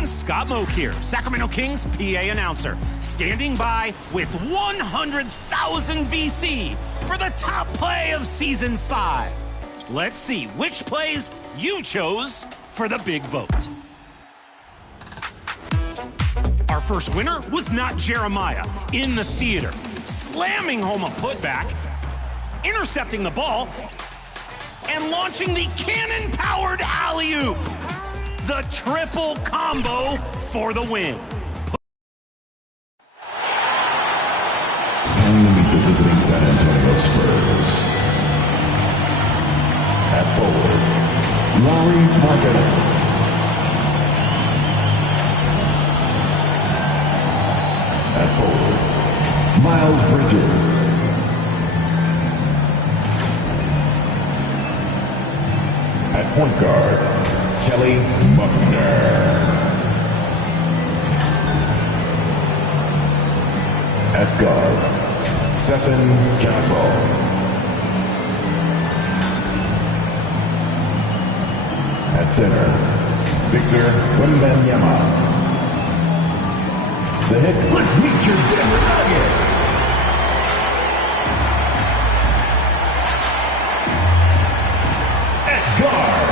everyone, Scott Moak here, Sacramento Kings PA announcer, standing by with 100,000 VC for the top play of Season 5. Let's see which plays you chose for the big vote. Our first winner was not Jeremiah in the theater, slamming home a putback, intercepting the ball, and launching the cannon-powered alley-oop. The triple combo for the win. Time to meet the visiting San Antonio Spurs. At forward, Larry Marketing. At forward, Miles Bridges. At point guard, Kelly Buckner. At guard, Stephen Castle. At center, Victor Wembanyama. The head, let's meet your Denver Nuggets. At guard,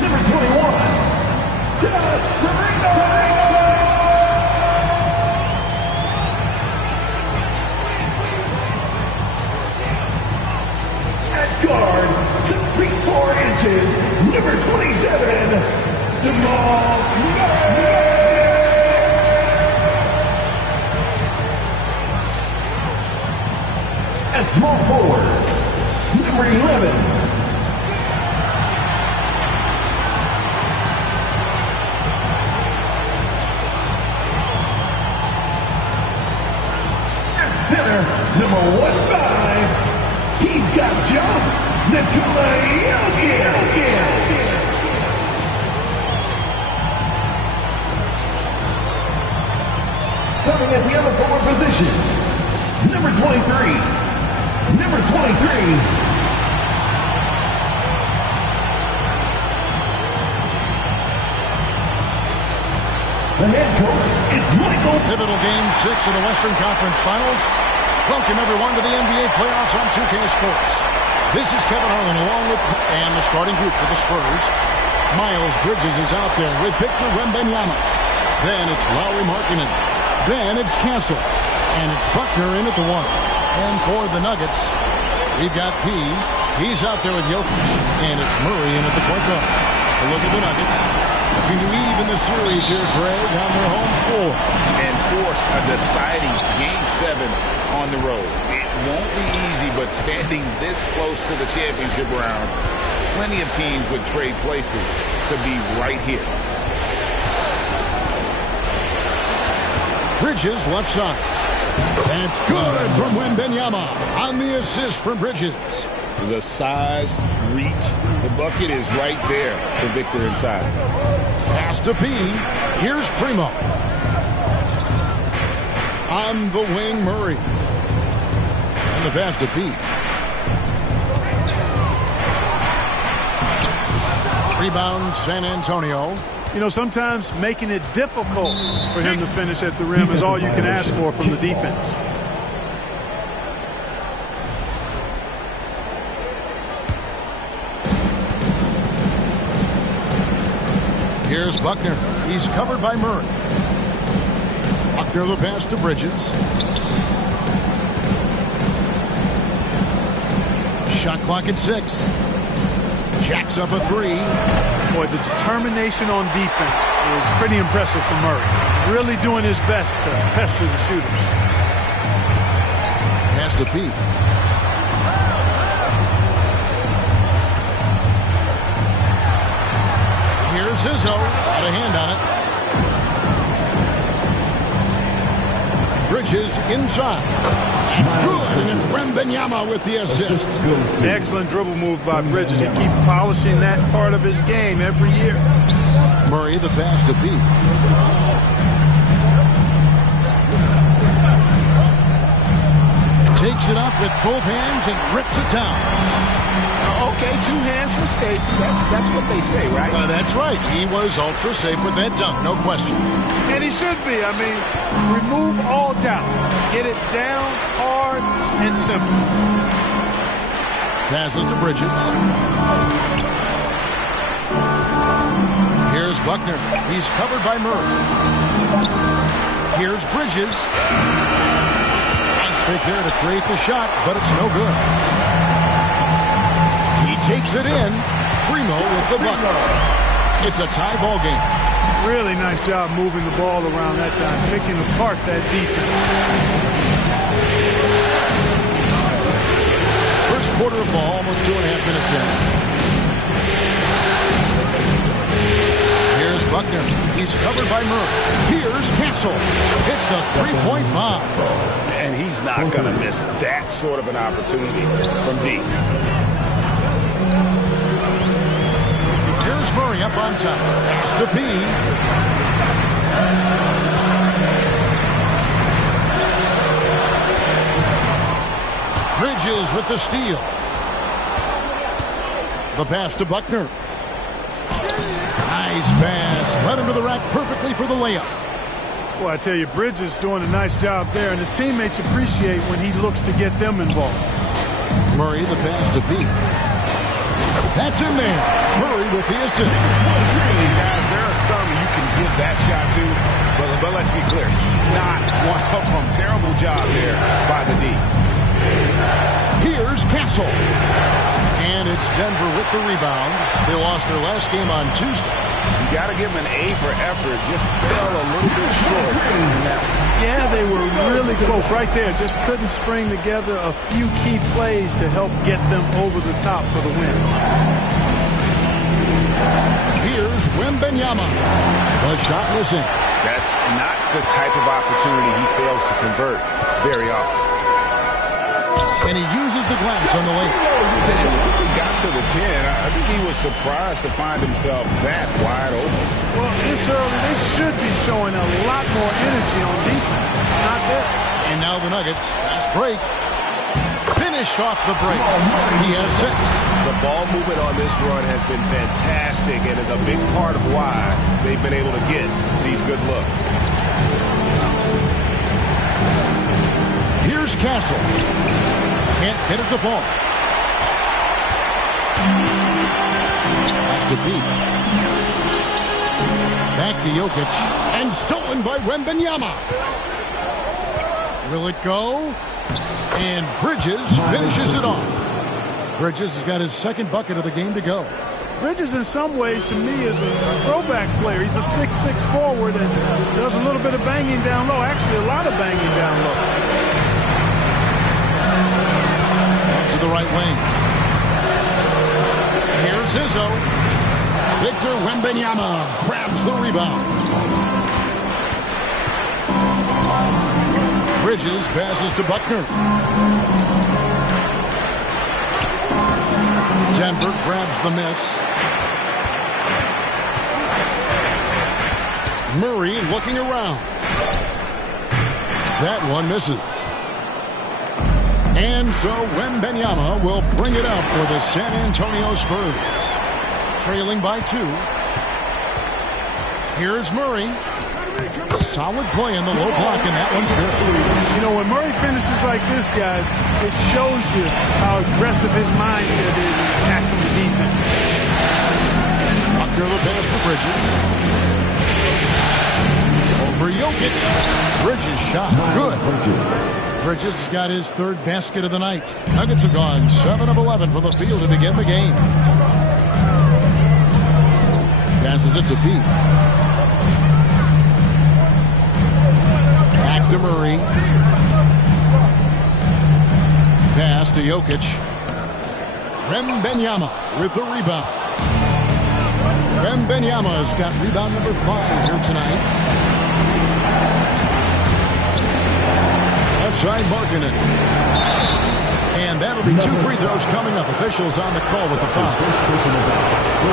number 21, Dallas At guard, 6 feet 4 inches, number 27, Jamal Murray. At small forward, number 11, center, number 15, he's got jumps, Nikola Jokic. Starting at the other forward position, number 23, the head coach is Michael. Pivotal Game 6 of the Western Conference Finals. Welcome, everyone, to the NBA playoffs on 2K Sports. This is Kevin Harlan along with and the starting group for the Spurs. Miles Bridges is out there with Victor Wembanyama. Then it's Lauri Markkanen. Then it's Castle. And it's Buckner in at the 1. And for the Nuggets, we've got P. He's out there with Jokic. And it's Murray in at the point guard. A look at the Nuggets. Looking to even the series here, Greg, on their home floor. And force a deciding Game 7 on the road. It won't be easy, but standing this close to the championship round, plenty of teams would trade places to be right here. Bridges left side. That's good from Wembanyama on the assist from Bridges. The size, reach, the bucket is right there for Victor inside. Pass to P. Here's Primo. On the wing, Murray. And the pass to P. Rebound, San Antonio. You know, sometimes making it difficult for him to finish at the rim is all you can ask for from the defense. Here's Buckner. He's covered by Murray. Buckner the pass to Bridges. Shot clock at 6. Jacks up a 3. Boy, the determination on defense is pretty impressive for Murray. Really doing his best to pester the shooters. Pass to Pete. Here's Izzo. Got a hand on it. Bridges inside. That's good, and it's Wembanyama with the assist. Excellent dribble move by Bridges. He keeps polishing that part of his game every year. Murray the pass to Pete. Takes it up with both hands and rips it down. Okay, 2 hands for safety. That's what they say, right? That's right. He was ultra safe with that dunk, no question. And he should be. I mean, remove all doubt. Get it down, hard, and simple. Passes to Bridges. Here's Buckner. He's covered by Murray. Here's Bridges. Nice fake there to create the shot, but it's no good. He takes it in. Primo with the bucket. It's a tie ball game. Really nice job moving the ball around that time, picking apart that defense. First quarter of ball, almost 2.5 minutes in. Here's Buckner. He's covered by Murray. Here's Castle. It's the three-point bomb. And he's not going to miss that sort of an opportunity from deep. Here's Murray up on top. Pass to P. Bridges with the steal. The pass to Buckner. Nice pass. Led him to the rack perfectly for the layup. Well, I tell you, Bridges doing a nice job there, and his teammates appreciate when he looks to get them involved. Murray, the pass to P. That's in there. Murray with the assist. Guys, there are some you can give that shot to, but let's be clear, he's not one of them. Terrible job there by the D. Here's Castle. And it's Denver with the rebound. They lost their last game on Tuesday. You got to give them an A for effort. Just fell a little bit short. Yeah, they were really close right there. Just couldn't string together a few key plays to help get them over the top for the win. Here's Wembanyama. The shot missing. That's not the type of opportunity he fails to convert very often. And he uses the glass on the way. Once he got to the 10, I think he was surprised to find himself that wide open. Well, this early, they should be showing a lot more energy on defense. Not there. And now the Nuggets, fast break. Finished off the break. He has 6. The ball movement on this run has been fantastic and is a big part of why they've been able to get these good looks. Here's Castle. Can't get it to fall. Has to beat. Back to Jokic. And stolen by Wembanyama. Will it go? And Bridges finishes it off. Bridges has got his second bucket of the game to go. Bridges, in some ways, to me, is a throwback player. He's a 6'6" forward and does a little bit of banging down low. Actually, a lot of banging down low. Up to the right wing. Here's Izzo. Victor Wembanyama grabs the rebound. Bridges passes to Buckner. Denver grabs the miss. Murray looking around. That one misses. And so Wembanyama will bring it up for the San Antonio Spurs. Trailing by 2. Here's Murray. Solid play in the low block, and that one's good. You know, when Murray finishes like this, guys, it shows you how aggressive his mindset is in attacking the defense. Buckner the pass to Bridges. Over Jokic. Bridges shot. Good. Bridges has got his 3rd basket of the night. Nuggets have gone 7 of 11 from the field to begin the game. Passes it to Pete. Back to Murray. Pass to Jokic. Wembanyama with the rebound. Wembanyama's got rebound number 5 here tonight. Outside marking it. And that'll be 2 free throws coming up. Officials on the call with the foul.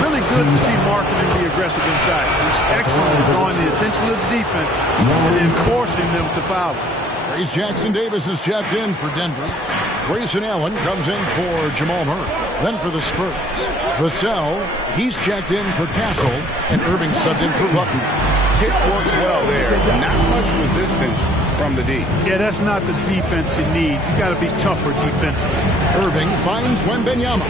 Really good to see Markkanen be aggressive inside. He's excellent at drawing the attention of the defense and then forcing them to foul. Trace Jackson Davis has checked in for Denver. Grayson Allen comes in for Jamal Murray. Then for the Spurs, Vassell, he's checked in for Castle, and Irving subbed in for Buckner. Hit works well there. Not much resistance from the D. Yeah, that's not the defense you need. You got to be tougher defensively. Irving finds Wembanyama.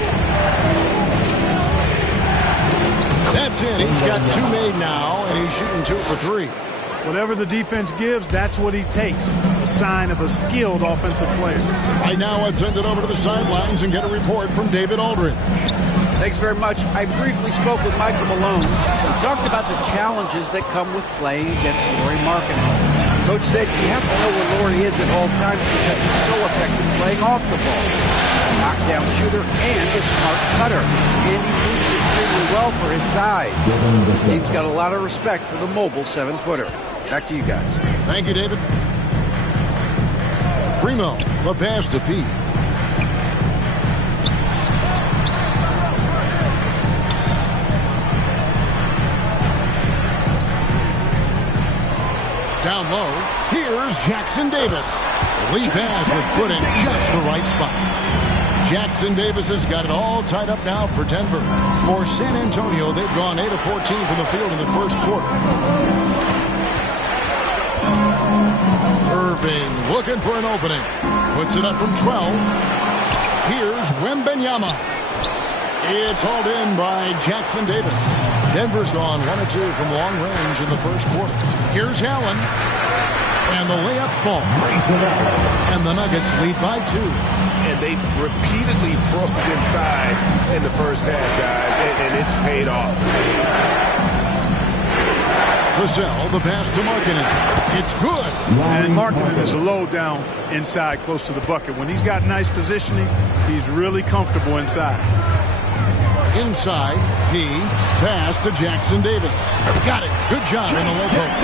That's it. He's got 2 made now, and he's shooting 2 for 3. Whatever the defense gives, that's what he takes. A sign of a skilled offensive player. Right now, let's send it over to the sidelines and get a report from David Aldridge. Thanks very much. I briefly spoke with Michael Malone. He talked about the challenges that come with playing against Lauri Markkanen. Coach said you have to know where Lauri is at all times because he's so effective playing off the ball. He's a knockdown shooter and a smart cutter. And he moves extremely well for his size. This team's got a lot of respect for the mobile 7-footer. Back to you guys. Thank you, David. Primo, the pass to Pete. Down low, here's Jackson Davis. The lead pass was put in just the right spot. Jackson Davis has got it all tied up now for Denver. For San Antonio, they've gone 8 of 14 from the field in the first quarter. Irving looking for an opening. Puts it up from 12. Here's Wembanyama. It's hauled in by Jackson Davis. Denver's gone 1 of 2 from long range in the first quarter. Here's Allen. And the layup falls. And the Nuggets lead by 2. And they've repeatedly broke inside in the first half, guys, and it's paid off. Vassell, the pass to Markkanen. It's good. And Markkanen is low down inside, close to the bucket. When he's got nice positioning, he's really comfortable inside. Inside, he pass to Jackson Davis. Got it. Good job in the low post.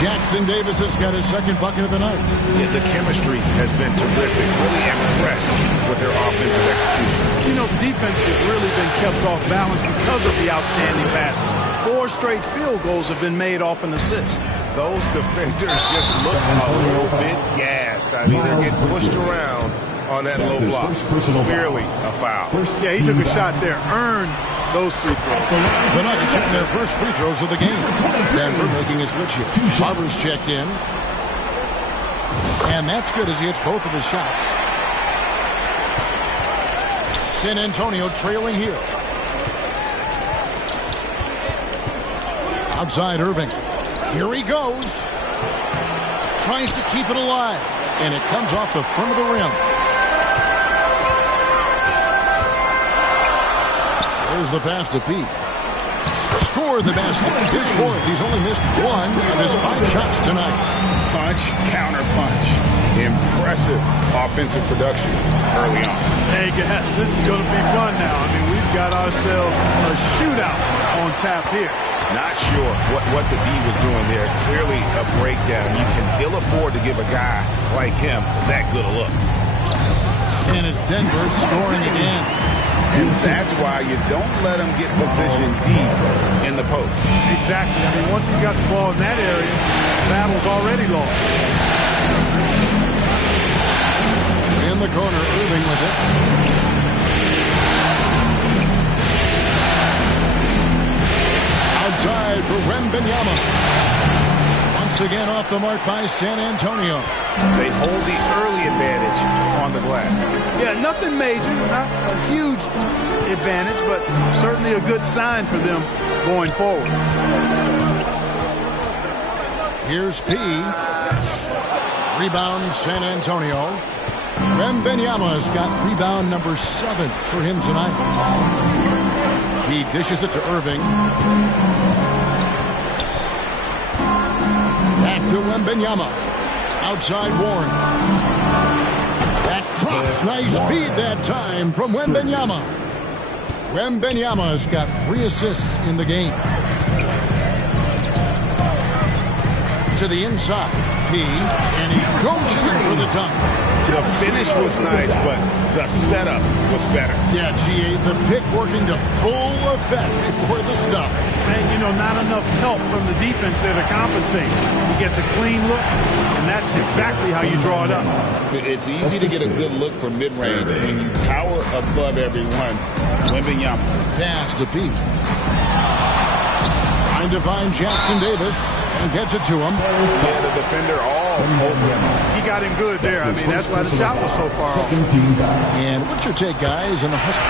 Jackson Davis has got his second bucket of the night. Yeah, the chemistry has been terrific. Really impressed with their offensive execution. You know, the defense has really been kept off balance because of the outstanding passes. 4 straight field goals have been made off an assist. Those defenders just look a little bit gassed. I mean, they're getting pushed around on that low block. Clearly a foul. Yeah, he took a shot there, earned those free throws. The Nuggets shooting their first free throws of the game. Denver making a switch here. Barber's checked in. And that's good as he hits both of his shots. San Antonio trailing here. Outside Irving. Here he goes. Tries to keep it alive. And it comes off the front of the rim. There's the pass to Pete. Scored the basket. His 4th. He's only missed 1 of his 5 shots tonight. Punch, counter punch. Impressive offensive production early on. Hey, guys, this is going to be fun now. I mean, we've got ourselves a shootout on tap here. Not sure what the D was doing there. Clearly a breakdown. You can ill afford to give a guy like him that good a look. And it's Denver scoring again. And that's why you don't let him get positioned deep in the post. Exactly. I mean, once he's got the ball in that area, the battle's already lost. In the corner, Irving with it. Outside for Wembanyama. Once again off the mark by San Antonio. They hold the early advantage on the glass. Yeah, nothing major, not a huge advantage, but certainly a good sign for them going forward. Here's P. Rebound San Antonio. Wembanyama's got rebound number 7 for him tonight. He dishes it to Irving. Back to Wembanyama. Outside Warren. That drops. Nice feed that time from Wembanyama. Wembanyama's got 3 assists in the game. To the inside. P. And he goes in for the dunk. The finish was nice, but The setup was better. Yeah, GA, the pick working to full effect before the stuff. And, you know, not enough help from the defense there to compensate. He gets a clean look, and that's exactly how you draw it up. It's easy to get a good look from mid-range when you tower above everyone. Wembanyama. Pass to Pete. Trying to find Jackson Davis and gets it to him. Yeah, the defender all over him. He got him good there. I mean, that's why the shot was so far off. And what's your take, guys, on the hustle?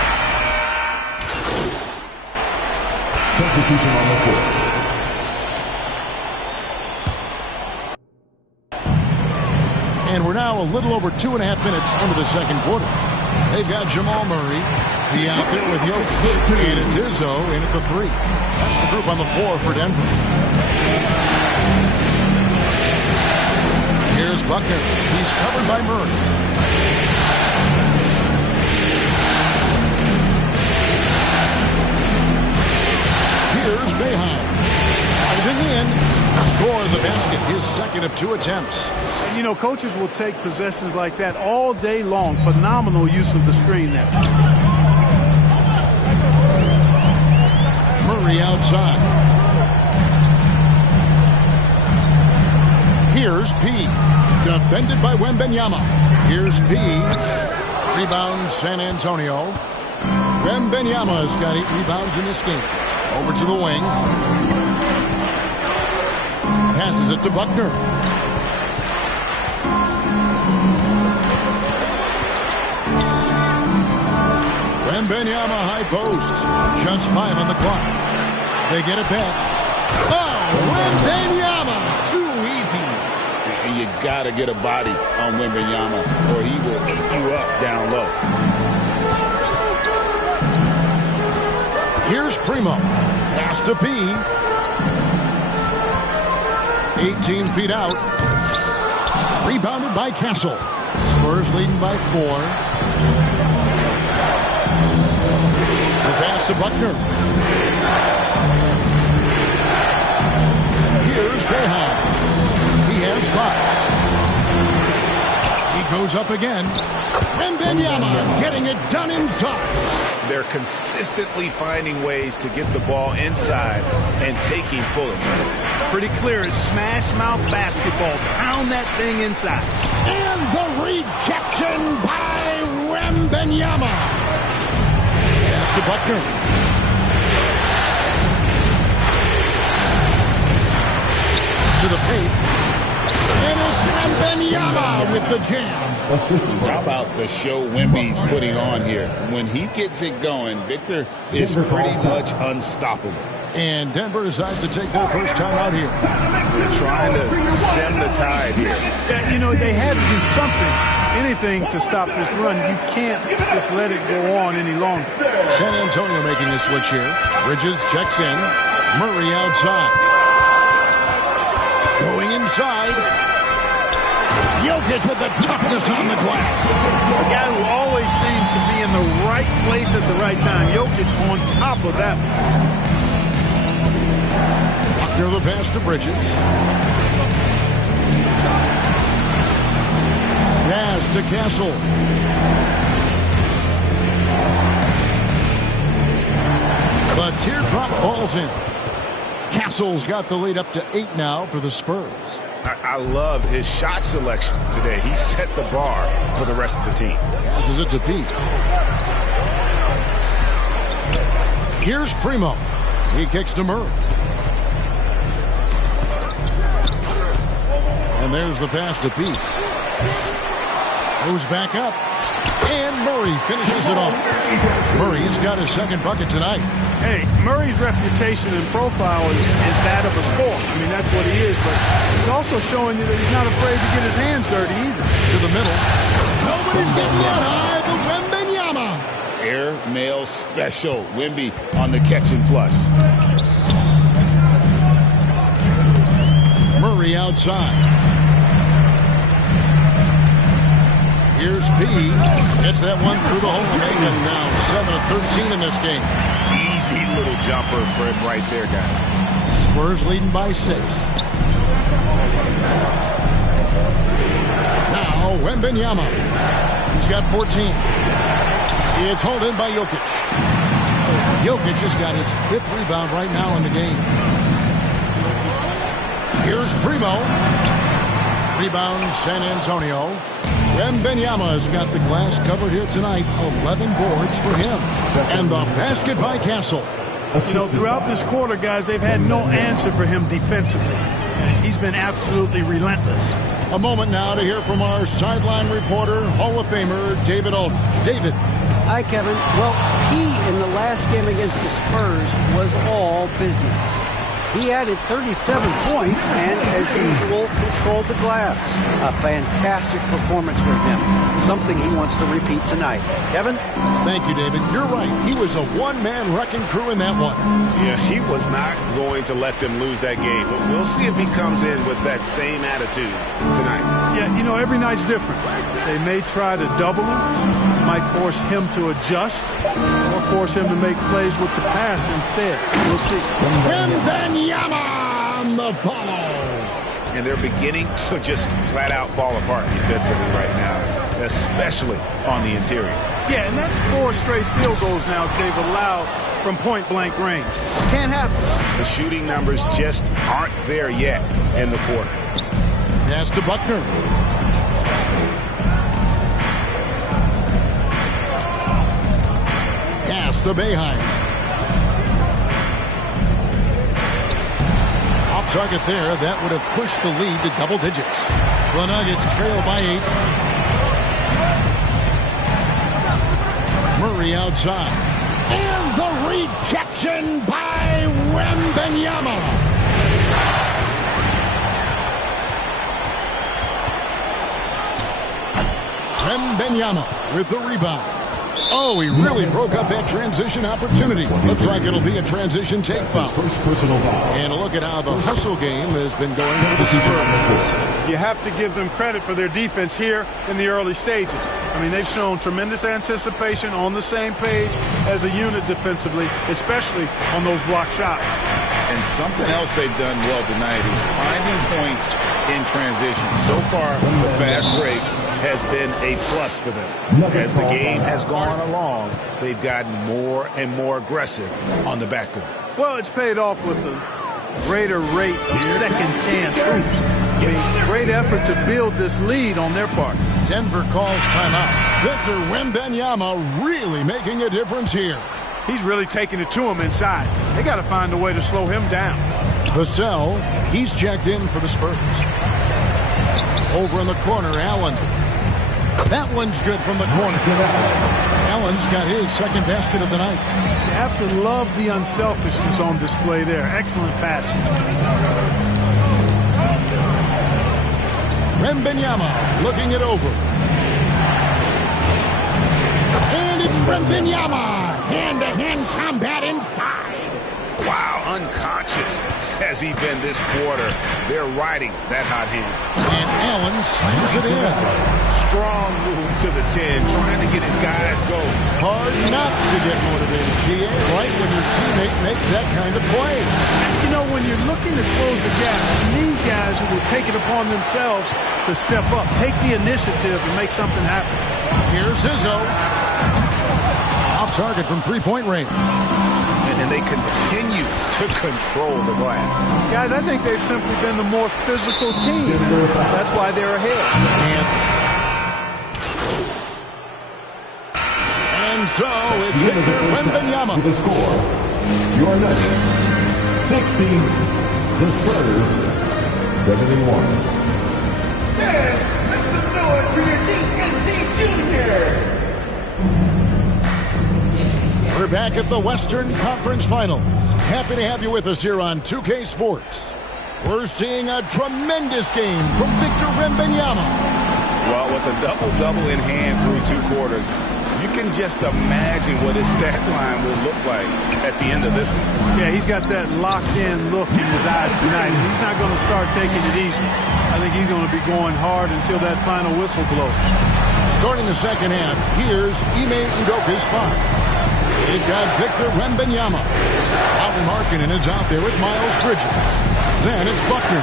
Substitution on the court. And we're now a little over 2.5 minutes into the second quarter. They've got Jamal Murray. He out there with Jokic. And it's Izzo in at the 3. That's the group on the floor for Denver. Here's Buckner. He's covered by Murray. Here's Boeheim. Diving in. Score the basket. His second of 2 attempts. And, you know, coaches will take possessions like that all day long. Phenomenal use of the screen there. Murray outside. Here's P. Defended by Wembanyama. Here's P. Rebound San Antonio. Wembanyama's got 8 rebounds in this game. Over to the wing. Passes it to Buckner. Wembanyama high post. Just 5 on the clock. They get it back. Oh, Wembanyama. Too easy. And you got to get a body on Wembanyama or he will eat you up down low. Here's Primo. Pass to P. 18 feet out. Rebounded by Castle. Spurs leading by 4. The pass to Buckner. Here's Boeheim. He has 5. He goes up again. Wembanyama getting it done inside. They're consistently finding ways to get the ball inside and taking full advantage. Pretty clear. It's smash mouth basketball. Pound that thing inside. And the rejection by Wembanyama. Pass to Buckner. To the paint. And it's Wembanyama with the jam. How about the show Wemby's putting on here? When he gets it going, Victor is pretty much unstoppable. And Denver decides to take their first time out here. They're trying to stem the tide here. Yeah, you know, they had to do something, anything to stop this run. You can't just let it go on any longer. San Antonio making a switch here. Bridges checks in. Murray outside. Going inside. Jokic with the toughness on the glass. A guy who always seems to be in the right place at the right time. Jokic on top of that. Buckner the pass to Bridges. Pass to Castle. The teardrop falls in. Castle's got the lead up to 8 now for the Spurs. I love his shot selection today. He set the bar for the rest of the team. Passes it to Pete. Here's Primo. He kicks to Murray. And there's the pass to Pete. Goes back up. And Murray finishes it off. Murray's got his second bucket tonight. Hey, Murray's reputation and profile is that of a scorer. I mean, that's what he is, but he's also showing you that he's not afraid to get his hands dirty either. To the middle. Nobody's getting that high to Wembanyama. Air mail special. Wemby on the catch and flush. Murray outside. Here's P. Gets that one through the hole, making now 7 of 13 in this game. Easy little jumper for him right there, guys. Spurs leading by 6. Now Wembanyama. He's got 14. It's hauled in by Jokic. Jokic has got his 5th rebound right now in the game. Here's Primo. Rebound San Antonio. Wembanyama's got the glass covered here tonight. 11 boards for him. And the basket by Castle. You know, throughout this quarter, guys, they've had no answer for him defensively. He's been absolutely relentless. A moment now to hear from our sideline reporter, Hall of Famer, David Aldridge. David. Hi, Kevin. Well, he, in the last game against the Spurs, was all business. He added 37 points and, as usual, controlled the glass. A fantastic performance for him. Something he wants to repeat tonight. Kevin? Thank you, David. You're right. He was a one-man wrecking crew in that one. Yeah, he was not going to let them lose that game. But we'll see if he comes in with that same attitude tonight. Yeah, you know, every night's different. They may try to double him, might force him to adjust, or force him to make plays with the pass instead. We'll see. Wembanyama on the follow. And they're beginning to just flat out fall apart defensively right now, especially on the interior. Yeah, and that's 4 straight field goals now they've allowed from point-blank range. Can't happen. The shooting numbers just aren't there yet in the quarter. Pass to Buckner. Pass to Boeheim. Off target there. That would have pushed the lead to double digits. The Nuggets trail by 8. Murray outside. And the rejection by Wembanyama. Wembanyama with the rebound. Oh, he really broke up that transition opportunity. Looks like it'll be a transition take foul. And a look at how the hustle game has been going for the Spurs. You have to give them credit for their defense here in the early stages. I mean, they've shown tremendous anticipation, on the same page as a unit defensively, especially on those block shots. And something else they've done well tonight is finding points in transition. So far, the fast break has been a plus for them. As the game has gone along, they've gotten more and more aggressive on the backboard. Well, it's paid off with a greater rate of second chance hoops. I mean, great effort to build this lead on their part. Denver calls timeout. Victor Wembanyama really making a difference here. He's really taking it to him inside. They got to find a way to slow him down. Vassell, he's checked in for the Spurs. Over in the corner, Allen. That one's good from the corner. Allen's got his second basket of the night. You have to love the unselfishness on display there. Excellent passing. Wembanyama looking it over. And it's Wembanyama. Hand-to-hand combat inside. Wow, unconscious has he been this quarter. They're riding that hot hand. And Allen slams it in. Strong move to the 10, trying to get his guys going. Hard not to get motivated, GA, right when your teammate makes that kind of play. You know, when you're looking to close the gap, you need guys who will take it upon themselves to step up, take the initiative and make something happen. Here's Izzo. Off target from three-point range. And they continue to control the glass. Guys, I think they've simply been the more physical team. That's why they're ahead. And so it's Victor Wembanyama. With a score, your Nuggets 60, the Spurs 71. Yes, make some noise for your DNC Junior. We're back at the Western Conference Finals. Happy to have you with us here on 2K Sports. We're seeing a tremendous game from Victor Wembanyama. Well, with a double-double in hand through 2 quarters, you can just imagine what his stat line will look like at the end of this one. Yeah, he's got that locked-in look in his eyes tonight. He's not going to start taking it easy. I think he's going to be going hard until that final whistle blows. Starting the second half, here's Ime Udoka's 5. They've got Victor Wembanyama. Alvin Markkanen is out there with Miles Bridges. Then it's Buckner.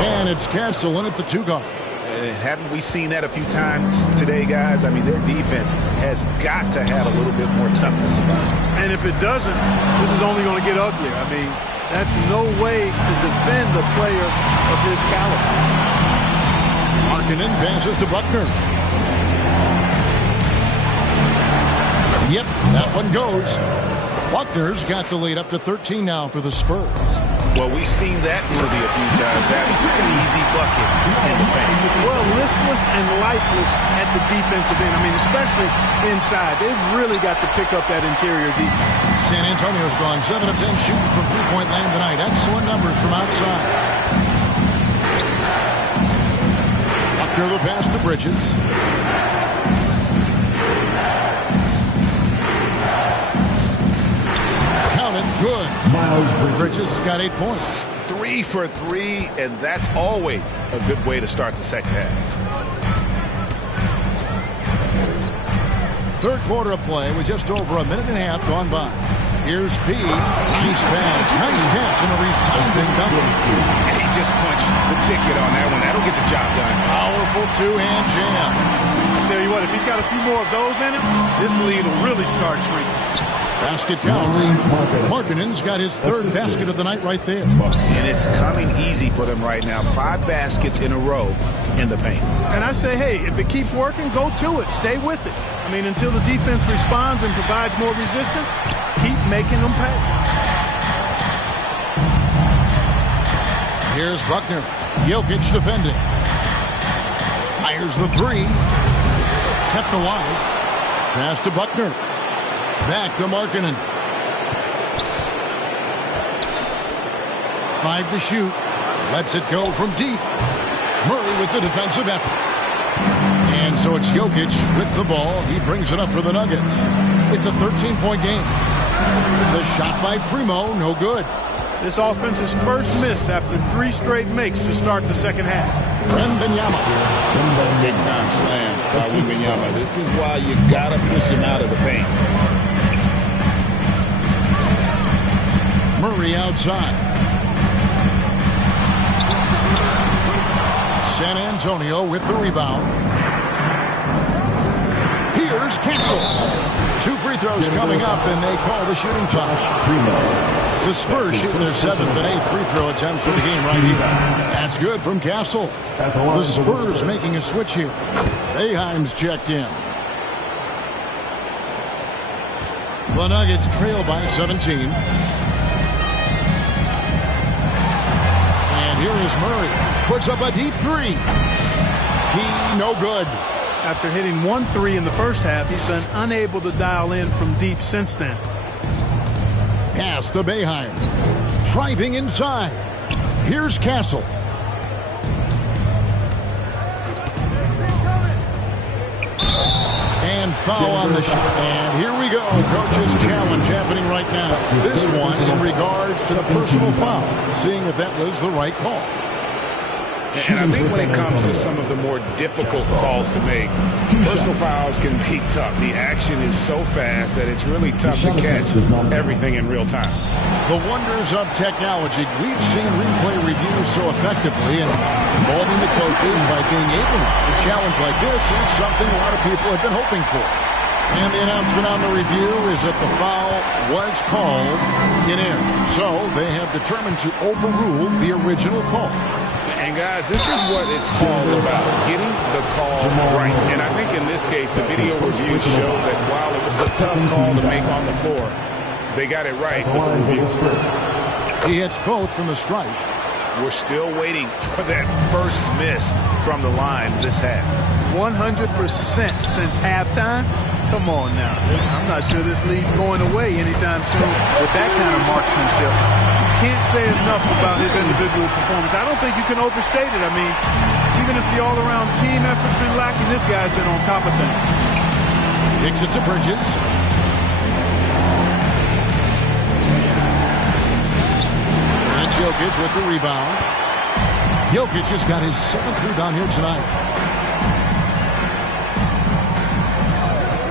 And it's Castle in at the 2 guard. Haven't we seen that a few times today, guys? I mean, their defense has got to have a little bit more toughness about it. And if it doesn't, this is only going to get uglier. I mean, that's no way to defend a player of his caliber. Markkanen passes to Buckner. Yep, that one goes. Buckner's got the lead up to 13 now for the Spurs. Well, we've seen that movie a few times, having an easy bucket in the paint. Well, listless and lifeless at the defensive end. I mean, especially inside. They've really got to pick up that interior defense. San Antonio's gone 7 of 10 shooting from three-point land tonight. Excellent numbers from outside. Buckner the pass to Bridges. Good. Bridges got 8 points. 3 for 3, and that's always a good way to start the second half. Third quarter of play with just over a minute and a half gone by. Here's P. Nice pass. Nice catch and a resounding dunk. And he just punched the ticket on that one. That'll get the job done. Powerful two-hand jam. I tell you what, if he's got a few more of those in him, this lead will really start shrinking. Basket counts. Markkanen's got his third basket of the night right there. And it's coming easy for them right now. 5 baskets in a row in the paint. And I say, hey, if it keeps working, go to it. Stay with it. I mean, until the defense responds and provides more resistance, keep making them pay. Here's Buckner. Jokic defending. Fires the three. Kept alive. Pass to Buckner. Back to Markkanen. 5 to shoot. Lets it go from deep. Murray with the defensive effort. And so it's Jokic with the ball. He brings it up for the Nuggets. It's a 13-point game. The shot by Primo, no good. This offense's first miss after 3 straight makes to start the second half. Wembanyama. Big-time slam by Wembanyama. This is why you got to push him out of the paint. Murray outside. San Antonio with the rebound. Here's Castle. 2 free throws coming up, and they call the shooting foul. The Spurs shooting their 7th and 8th free throw attempts for the game right here. That's good from Castle. The Spurs making a switch here. Boeheim's checked in. The Nuggets trail by 17. Here is Murray. Puts up a deep 3. He no good. After hitting 1 3 in the first half, he's been unable to dial in from deep since then. Pass to Boeheim. Driving inside. Here's Castle. And foul on the shot. And here we go. Coach's challenge happening right now. This one in regards to the personal foul. Seeing if that was the right call. And I think when it comes to some of the more difficult calls to make, personal fouls can be tough. The action is so fast that it's really tough to catch everything in real time. The wonders of technology. We've seen replay reviews so effectively and involving the coaches by being able to challenge like this is something a lot of people have been hoping for. And the announcement on the review is that the foul was called in error. So they have determined to overrule the original call. And guys, this is what it's all about, getting the call right. And I think in this case, the video reviews show that while it was a tough call to make on the floor, they got it right with the review. He hits both from the stripe. We're still waiting for that first miss from the line this half. 100% since halftime? Come on now. I'm not sure this lead's going away anytime soon with that kind of marksmanship. Can't say enough about his individual performance. I don't think you can overstate it. I mean, even if the all-around team effort's been lacking, this guy's been on top of things. Kicks it to Bridges. And Jokic with the rebound. Jokic has got his 7th rebound here tonight.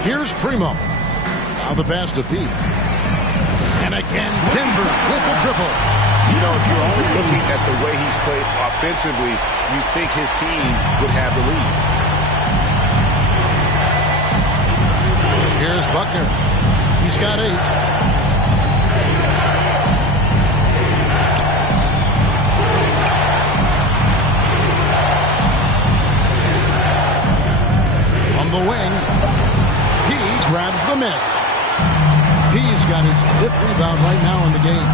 Here's Primo. Now the pass to Pete. And again, Denver with the triple. You know, if you're only looking at the way he's played offensively, you think his team would have the lead. Here's Buckner. He's got 8. On the wing, he grabs the miss. He's got his 5th rebound right now in the game.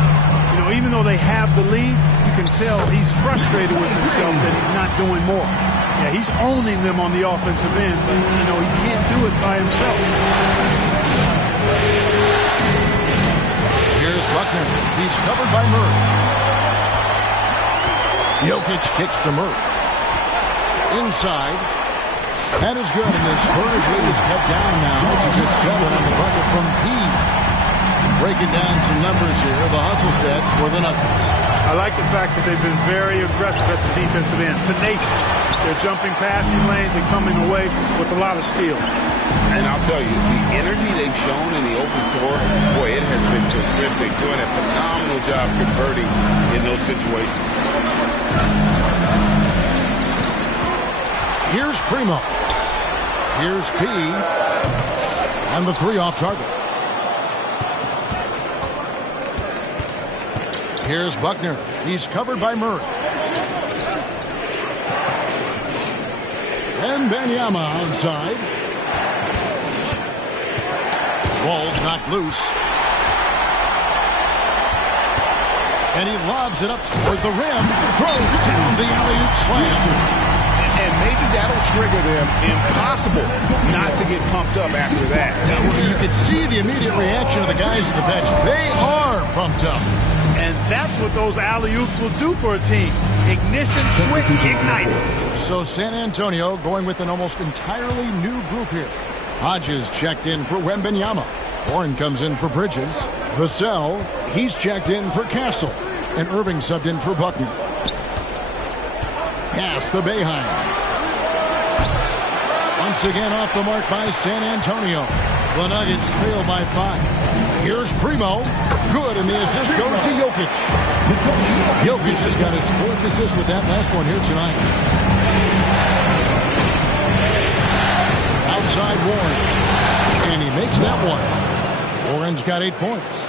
You know, even though they have the lead, you can tell he's frustrated with himself that he's not doing more. Yeah, he's owning them on the offensive end, but, you know, he can't do it by himself. Here's Buckner. He's covered by Murray. Jokic kicks to Murray. Inside. That is good, and the Spurs lead is cut down now to just 7 on the bucket from P. Breaking down some numbers here, the hustle stats for the Nuggets. I like the fact that they've been very aggressive at the defensive end, tenacious. They're jumping passing lanes and coming away with a lot of steals. And I'll tell you, the energy they've shown in the open floor, boy, it has been terrific. Doing a phenomenal job converting in those situations. Here's Primo. Here's P. And the 3 off target. Here's Buckner. He's covered by Murray. And Benyama outside. Ball's knocked loose. And he lobs it up toward the rim. Throws down the alley-oop slam. And maybe that'll trigger them. Impossible not to get pumped up after that. You can see the immediate reaction of the guys in the bench. They are pumped up. And that's what those alley-oops will do for a team. Ignition switch ignited. So San Antonio going with an almost entirely new group here. Hodges checked in for Wembanyama. Warren comes in for Bridges. Vassell, he's checked in for Castle. And Irving subbed in for Buckner. Pass to Boeheim. Once again off the mark by San Antonio. The Nuggets trail by 5. Here's Primo. Good, and the assist goes to Jokic. Jokic has got his 4th assist with that last one here tonight. Outside Warren. And he makes that one. Warren's got 8 points.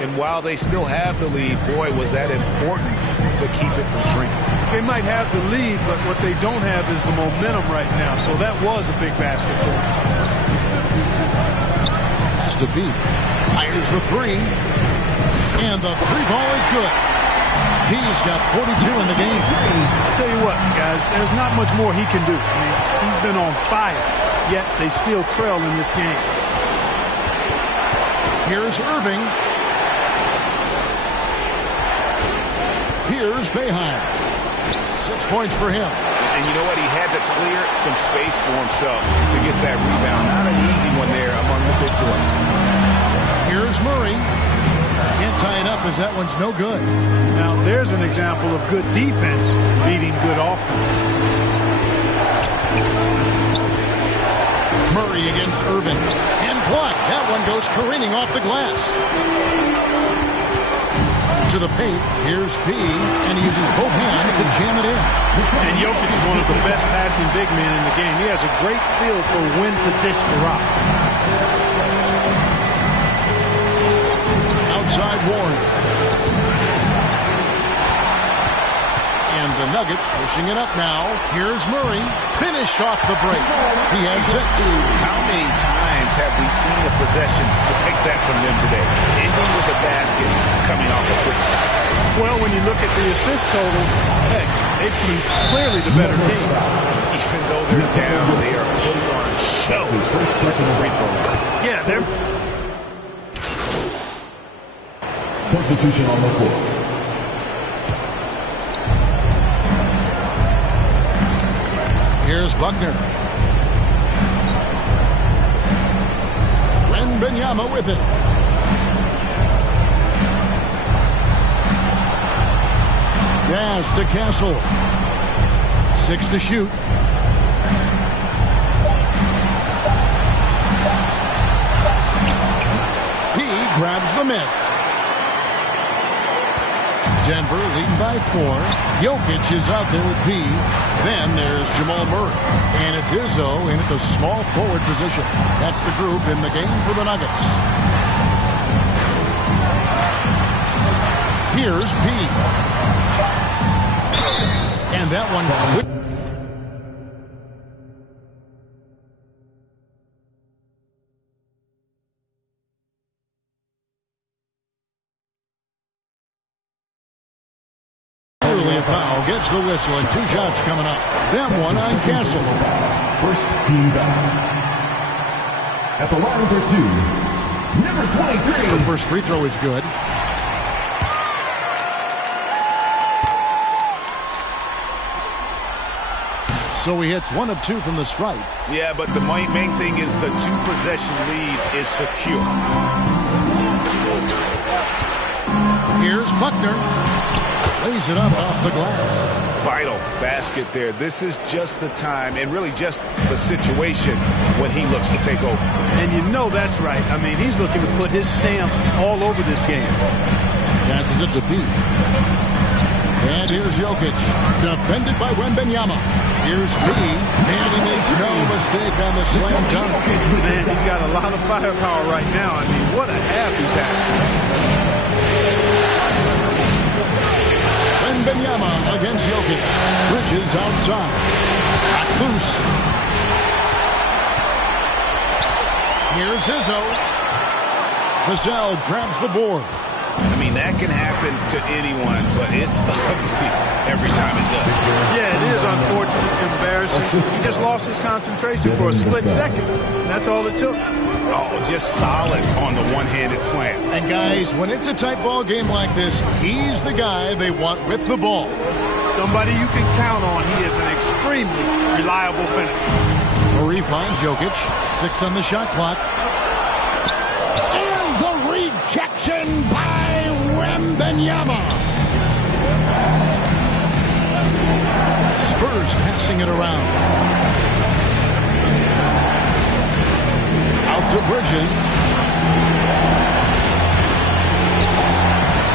And while they still have the lead, boy, was that important to keep it from shrinking. They might have the lead, but what they don't have is the momentum right now. So that was a big basket for them. Has to be. Fires the 3. And the 3 ball is good. He's got 42 in the game. I'll tell you what, guys, there's not much more he can do. I mean, he's been on fire, yet they still trail in this game. Here's Irving. Here's Boeheim. 6 points for him. And you know what? He had to clear some space for himself to get that rebound. Not an easy one there among the big boys. Here's Murray. Can't tie it up as that one's no good. Now, there's an example of good defense beating good offense. Murray against Irving. And blocked. That one goes careening off the glass. To the paint, here's P, and he uses both hands to jam it in. And Jokic is one of the best passing big men in the game. He has a great feel for when to dish the rock. Outside Warren. And the Nuggets pushing it up now. Here's Murray. Finished off the break. He has 6. How many times have we seen a possession like that from them today? Ending with a basket, coming off a quick pass. Well, when you look at the assist totals, hey, they've been clearly the better team. Even though they're down, they are putting on a show at the free throw line. Yeah, they're... Substitution on the court. Here's Buckner. Wembanyama with it. Gas to Castle. 6 to shoot. He grabs the miss. Denver leading by 4. Jokic is out there with P. Then there's Jamal Murray. And it's Izzo in at the small forward position. That's the group in the game for the Nuggets. Here's P. And that one... Clearly a foul. Gets the whistle and 2 shots coming up. That one on Castle. First team foul. At the line for 2, number 23. The first free throw is good. So he hits 1 of 2 from the stripe. Yeah, but the main thing is the 2-possession lead is secure. Here's Buckner. Lays it up off the glass. Vital basket there. This is just the time and really just the situation when he looks to take over. And you know that's right. I mean, he's looking to put his stamp all over this game. Passes it to P. And here's Jokic. Defended by Wembanyama. Here's P. And he makes no mistake on the slam dunk. Man, he's got a lot of firepower right now. I mean, what a half he's had. Wembanyama against Jokic. Bridges outside. Back loose. Here's Izzo. Vassell grabs the board. I mean, that can happen to anyone, but it's ugly every time it does. Yeah, it is unfortunate, embarrassing. He just lost his concentration for a split second. That's all it took. Oh, just solid on the one-handed slam. And guys, when it's a tight ball game like this, he's the guy they want with the ball. Somebody you can count on. He is an extremely reliable finisher. Murray finds Jokic. 6 on the shot clock. And the rejection by Wembanyama. Spurs passing it around. Out to Bridges.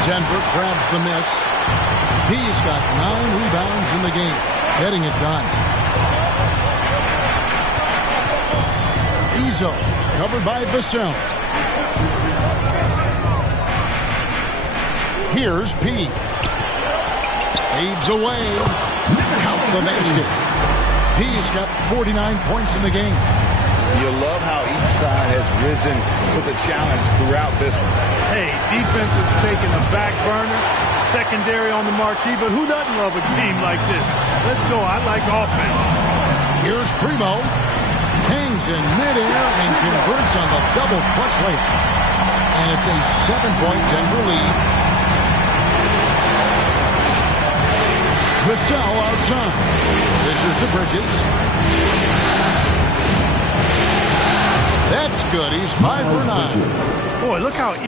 Denver grabs the miss. He's got 9 rebounds in the game. Getting it done. Izzo covered by Vassell. Here's P. Fades away. Count the basket. P's got 49 points in the game. You love how each side has risen to the challenge throughout this one. Hey, defense is taking a back burner, secondary on the marquee, but who doesn't love a game like this? Let's go. I like offense. Here's Primo. Hangs in midair and converts on the double clutch layup. And it's a 7-point Denver lead. Vassell outside. This is to Bridges. That's good. He's 5 for 9. Boy, look how...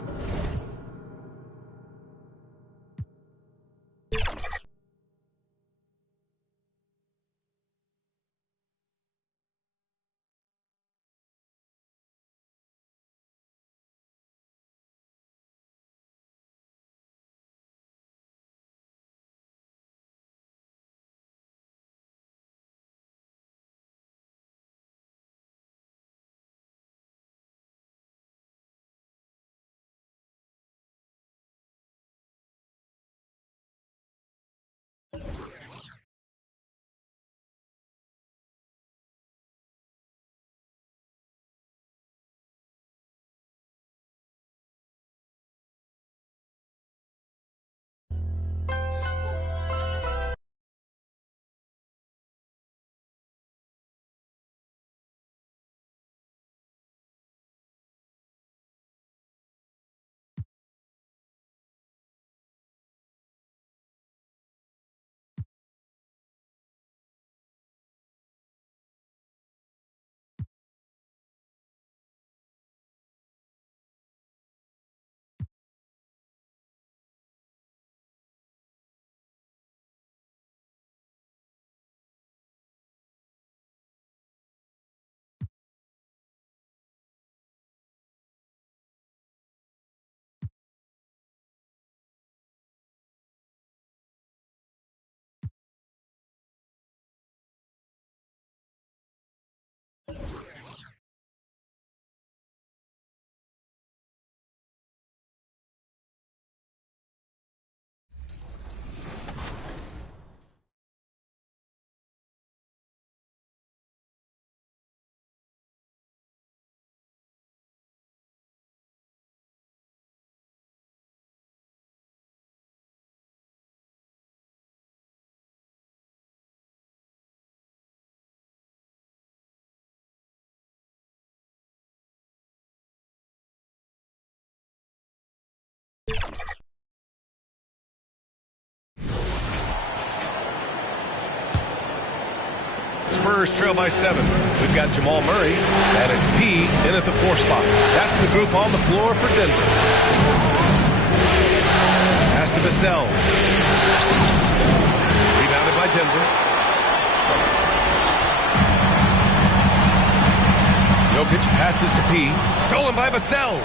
Spurs trail by 7. We've got Jamal Murray, and it's P in at the 4 spot. That's the group on the floor for Denver. Pass to Vassell. Rebounded by Denver. Jokic passes to P. Stolen by Vassell.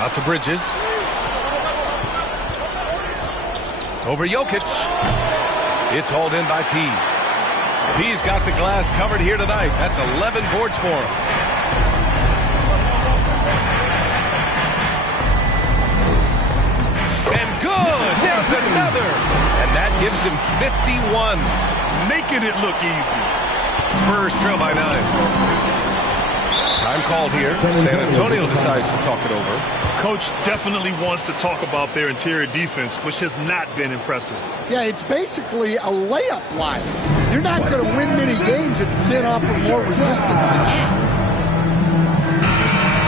Out to Bridges. Over Jokic. It's hauled in by P. P's got the glass covered here tonight. That's 11 boards for him. And good! There's another! And that gives him 51. Making it look easy. Spurs trail by 9. Time called here. San Antonio decides to talk it over. Coach definitely wants to talk about their interior defense, which has not been impressive. Yeah, it's basically a layup line. You're not going to win many games if you can't offer more resistance than that.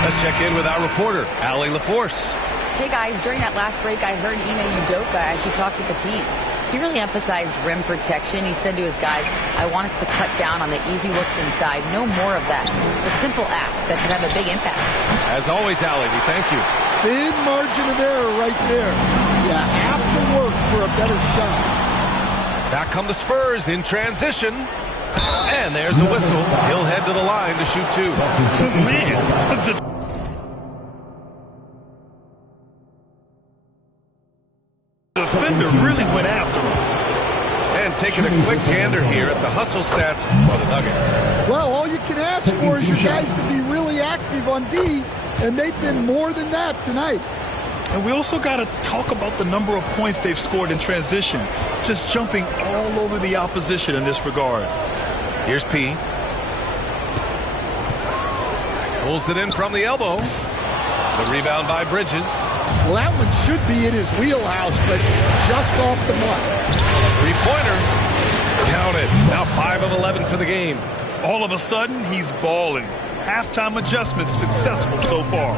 Let's check in with our reporter, Allie LaForce. Hey guys, during that last break, I heard Ime Udoka as he talked with the team. He really emphasized rim protection. He said to his guys, I want us to cut down on the easy looks inside. No more of that. It's a simple ask that could have a big impact. As always, Allie, we thank you. Big margin of error right there. You have to work for a better shot. Back come the Spurs in transition. And there's a whistle. He'll head to the line to shoot 2. Man, the defender really went after him. And taking a quick gander here at the hustle stats for the Nuggets. Well, all you can ask for is your guys to be really active on D, and they've been more than that tonight. And we also got to talk about the number of points they've scored in transition, just jumping all over the opposition in this regard. Here's P. Pulls it in from the elbow. The rebound by Bridges. Well, that one should be in his wheelhouse, but just off the mark. Three-pointer. Counted. Now 5 of 11 for the game. All of a sudden, he's balling. Halftime adjustments successful so far.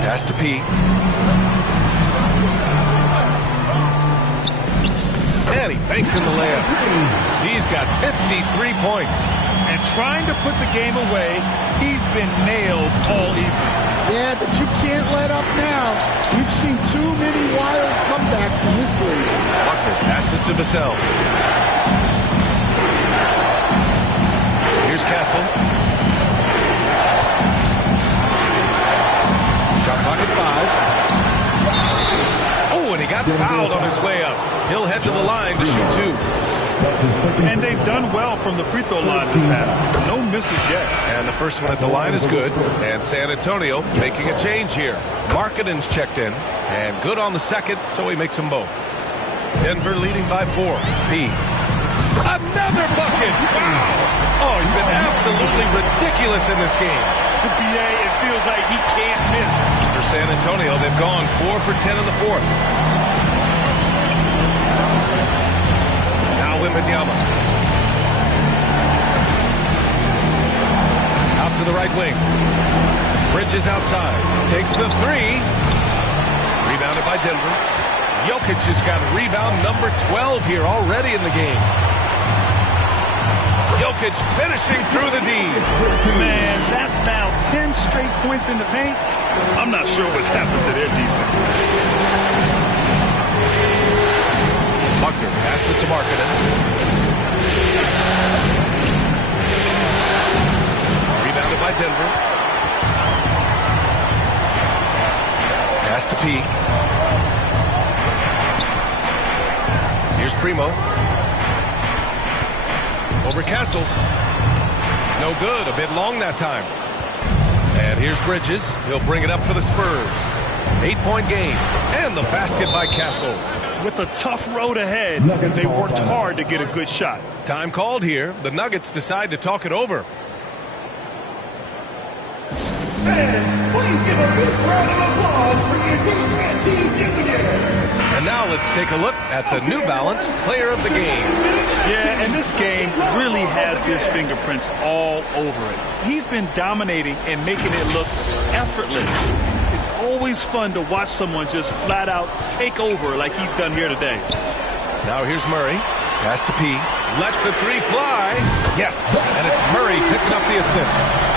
Pass to P. And he banks in the layup. He's got 53 points. And trying to put the game away, he's been nailed all evening. Yeah, but you can't let up now. We've seen too many wild comebacks in this league. Buckner passes to Vassell. Here's Castle. Shot clock at 5. Oh, and he got fouled on his way up. He'll head to the line to shoot 2. And they've done well from the free throw line this half. No misses yet. And the first one at the line is good. And San Antonio making a change here. Markkanen's checked in. And good on the second, so he makes them both. Denver leading by 4. P. Another bucket! Wow! Oh, he's been absolutely ridiculous in this game. BA, it feels like he can't miss. For San Antonio, they've gone 4 for 10 in the fourth. Wembanyama. Out to the right wing. Bridges outside. Takes the 3. Rebounded by Denver. Jokic has got rebound number 12 here already in the game. Jokic finishing through the D. Man, that's now 10 straight points in the paint. I'm not sure what's happened to their defense. Buckner passes to Markkanen. Rebounded by Denver. Pass to P. Here's Primo. Over Castle. No good. A bit long that time. And here's Bridges. He'll bring it up for the Spurs. 8-point game. And the basket by Castle. With a tough road ahead, they worked hard to get a good shot. Time called here. The Nuggets decide to talk it over. Fans, please give a big round of applause for your defensive junior. And now let's take a look at the New Balance Player of the Game. Yeah, and this game really has his fingerprints all over it. He's been dominating and making it look effortless. It's always fun to watch someone just flat out take over like he's done here today. Now here's Murray. Pass to P. Lets the three fly. Yes, and it's Murray picking up the assist.